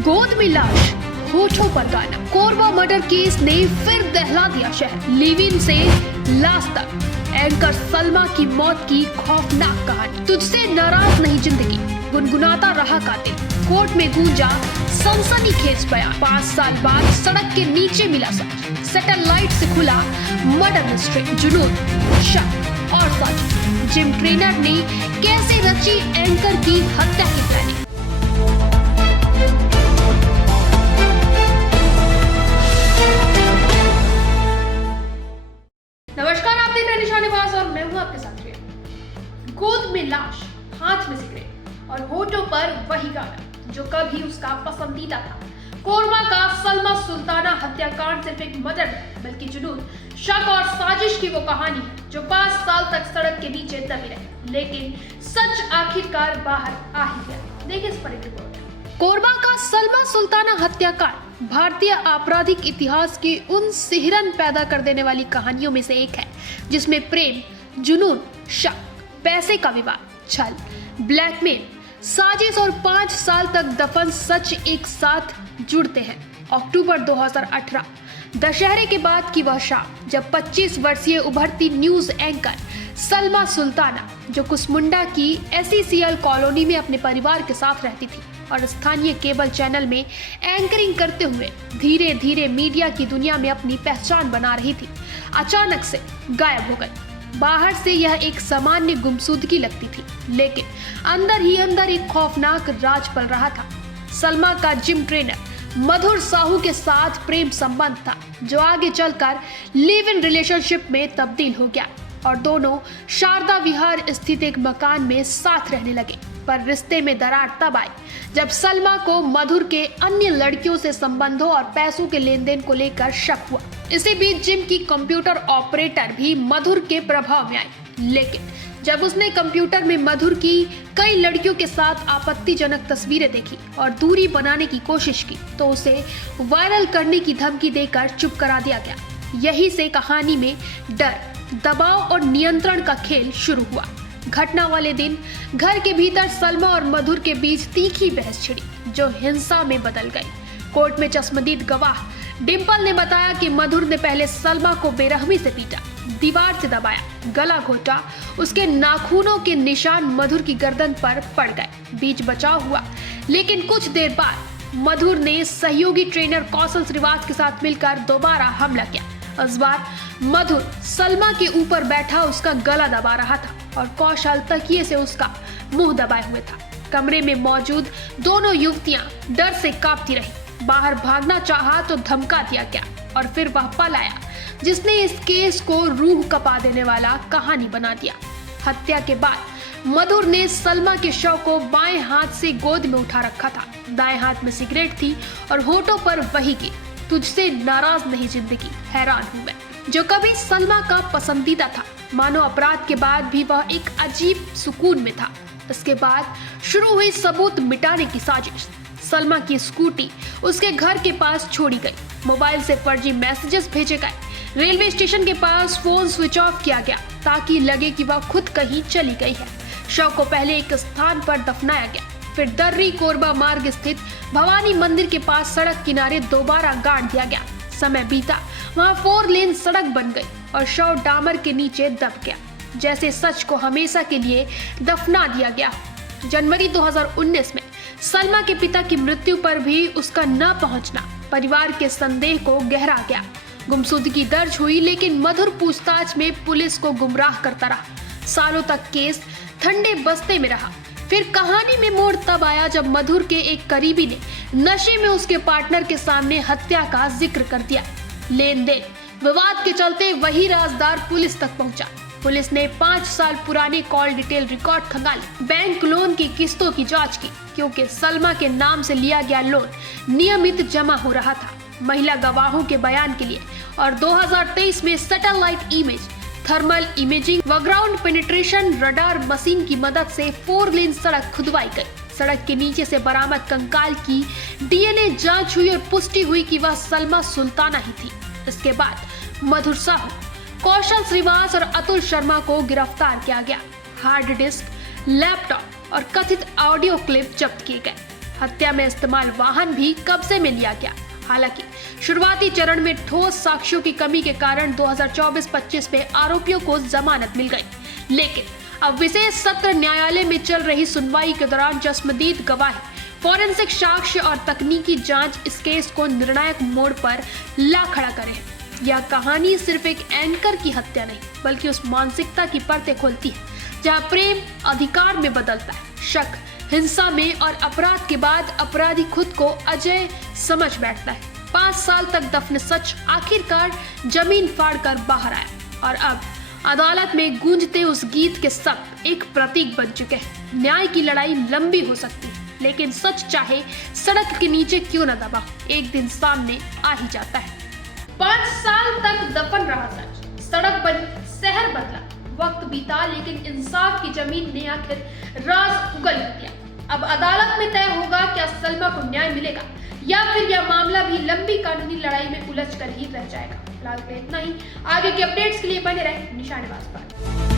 गोद में लाश, होठों पर गाना। कोरबा मर्डर केस ने फिर दहला दिया शहर। लिव इन से लाश तक एंकर सलमा की मौत की खौफनाक कहानी। तुझसे नाराज नहीं जिंदगी, गुनगुनाता रहा कातिल। कोर्ट में गूंजा सनसनीखेज बयान। 5 साल बाद सड़क के नीचे मिला सच। सैटेलाइट से खुला मर्डर मिस्ट्री। जुनून, शक और सच। जिम ट्रेनर ने कैसे रची एंकर की हत्या की प्लानिंग। नमस्कार, आप देख रहे हैं निशानेबाज और मैं हूं आपके साथ रिया। गोद में लाश, हाथ में सिगरेट और होठों पर वही गाना जो कभी उसका पसंदीदा था। कोरबा का सलमा सुल्ताना हत्याकांड सिर्फ एक मर्डर नहीं, बल्कि जुनून, शक और साजिश की वो कहानी है जो 5 साल तक सड़क के नीचे दबी रही, लेकिन सच आखिरकार बाहर आ ही गया। देखिए इस पर एक रिपोर्ट। कोरबा का सलमा सुल्ताना हत्याकांड भारतीय आपराधिक इतिहास की उन सिहरन पैदा कर देने वाली कहानियों में से एक है जिसमें प्रेम, जुनून, शक, पैसे का विवाद, छल, ब्लैकमेल, साजिश और 5 साल तक दफन सच एक साथ जुड़ते हैं। अक्टूबर 2018 दशहरे के बाद की वह शाम जब 25 वर्षीय उभरती न्यूज एंकर सलमा सुल्ताना, जो कुसमुंडा की SECL कॉलोनी में अपने परिवार के साथ रहती थी और स्थानीय केबल चैनल में एंकरिंग करते हुए धीरे धीरे मीडिया की दुनिया में अपनी पहचान बना रही थी, अचानक से गायब हो गई। बाहर से यह एक सामान्य गुमशुदगी लगती थी, लेकिन अंदर ही अंदर एक खौफनाक राज पल रहा था। सलमा का जिम ट्रेनर मधुर साहू के साथ प्रेम संबंध था जो आगे चलकर लिव इन रिलेशनशिप में तब्दील हो गया और दोनों शारदा विहार स्थित एक मकान में साथ रहने लगे। पर रिश्ते में दरार तब आई जब सलमा को मधुर के अन्य लड़कियों से संबंधों और पैसों के लेन देन को लेकर शक हुआ। इसी बीच जिम की कंप्यूटर ऑपरेटर भी मधुर के प्रभाव में आई, लेकिन जब उसने कंप्यूटर में मधुर की कई लड़कियों के साथ आपत्तिजनक तस्वीरें देखी और दूरी बनाने की कोशिश की तो उसे वायरल करने की धमकी देकर चुप करा दिया गया। यही से कहानी में डर, दबाव और नियंत्रण का खेल शुरू हुआ। घटना वाले दिन घर के भीतर सलमा और मधुर के बीच तीखी बहस छिड़ी जो हिंसा में बदल गई। कोर्ट में चश्मदीद गवाह डिंपल ने बताया कि मधुर ने पहले सलमा को बेरहमी से पीटा, दीवार से दबाया, गला घोटा। उसके नाखूनों के निशान मधुर की गर्दन पर पड़ गए। बीच बचाव हुआ, लेकिन कुछ देर बाद मधुर ने सहयोगी ट्रेनर कौशल श्रीवास्तव के साथ मिलकर दोबारा हमला किया। इस बार मधुर सलमा के ऊपर बैठा उसका गला दबा रहा था और कौशल तकिए से उसका मुंह दबाए हुए था। कमरे में मौजूद दोनों युवतियां डर से कांपती रही। बाहर भागना चाहा तो धमका दिया गया और फिर वह पल आया जिसने इस केस को रूह कपा देने वाला कहानी बना दिया। हत्या के बाद मधुर ने सलमा के शव को बाएं हाथ से गोद में उठा रखा था। दाएं हाथ में सिगरेट थी और होठों पर वही गीत, तुझसे नाराज नहीं जिंदगी, हैरान हूं मैं, जो कभी सलमा का पसंदीदा था। मानो अपराध के बाद भी वह एक अजीब सुकून में था। इसके बाद शुरू हुई सबूत मिटाने की साजिश। सलमा की स्कूटी उसके घर के पास छोड़ी गई, मोबाइल से फर्जी मैसेजेस भेजे गए, रेलवे स्टेशन के पास फोन स्विच ऑफ किया गया ताकि लगे कि वह खुद कहीं चली गई है। शव को पहले एक स्थान पर दफनाया गया, फिर दर्री कोरबा मार्ग स्थित भवानी मंदिर के पास सड़क किनारे दोबारा गाड़ दिया गया। समय बीता, वहाँ 4 लेन सड़क बन गई और शव डामर के नीचे दब गया, जैसे सच को हमेशा के लिए दफना दिया गया। जनवरी 2019 में सलमा के पिता की मृत्यु पर भी उसका न पहुंचना परिवार के संदेह को गहरा गया। गुमशुदगी दर्ज हुई, लेकिन मधुर पूछताछ में पुलिस को गुमराह करता रहा। सालों तक केस ठंडे बस्ते में रहा। फिर कहानी में मोड़ तब आया जब मधुर के एक करीबी ने नशे में उसके पार्टनर के सामने हत्या का जिक्र कर दिया। लेन देन विवाद के चलते वही राजदार पुलिस तक पहुंचा। पुलिस ने 5 साल पुराने कॉल डिटेल रिकॉर्ड खंगाले, बैंक लोन की किस्तों की जांच की, क्योंकि सलमा के नाम से लिया गया लोन नियमित जमा हो रहा था। महिला गवाहों के बयान के लिए और 2023 में सैटेलाइट इमेज, थर्मल इमेजिंग व ग्राउंड पेनिट्रेशन रडार मशीन की मदद से 4 लेन सड़क खुदवाई गई। सड़क के नीचे से बरामद कंकाल की DNA जांच हुई और पुष्टि हुई कि वह सलमा सुल्ताना ही थी। इसके बाद मधुर साहू, कौशल श्रीवास्तव और अतुल शर्मा को गिरफ्तार किया गया। हार्ड डिस्क, लैपटॉप और कथित ऑडियो क्लिप जब्त किए गए। हत्या में इस्तेमाल वाहन भी कब्जे में लिया गया। हालांकि शुरुआती चरण में ठोस साक्ष्यों की कमी के कारण 2024-25 में आरोपियों को जमानत मिल गई, लेकिन अब विशेष सत्र न्यायालय में चल रही सुनवाई के दौरान चश्मदीद गवाही, फॉरेंसिक साक्ष्य और तकनीकी जांच इस केस को निर्णायक मोड़ पर ला खड़ा करे हैं। यह कहानी सिर्फ एक एंकर की हत्या नहीं, बल्कि उस मानसिकता की परतें खोलती है जहां प्रेम अधिकार में बदलता है, शक हिंसा में और अपराध के बाद अपराधी खुद को अजय समझ बैठता है। 5 साल तक दफन सच आखिरकार जमीन फाड़कर बाहर आया और अब अदालत में गूंजते उस गीत के शब्द एक प्रतीक बन चुके हैं। न्याय की लड़ाई लंबी हो सकती है, लेकिन सच चाहे सड़क के नीचे क्यों न दबा, एक दिन सामने आ ही जाता है। 5 साल तक दफन रहा सच, सड़क बनी, शहर बदला, वक्त बीता, लेकिन इंसाफ की जमीन ने आखिर राज उगल दिया। अब अदालत में तय होगा क्या सलमा को न्याय मिलेगा या फिर यह मामला भी लंबी कानूनी लड़ाई में उलझ कर ही रह जाएगा। फिलहाल के इतना ही। आगे के अपडेट्स के लिए बने रहे निशानेबाज पर।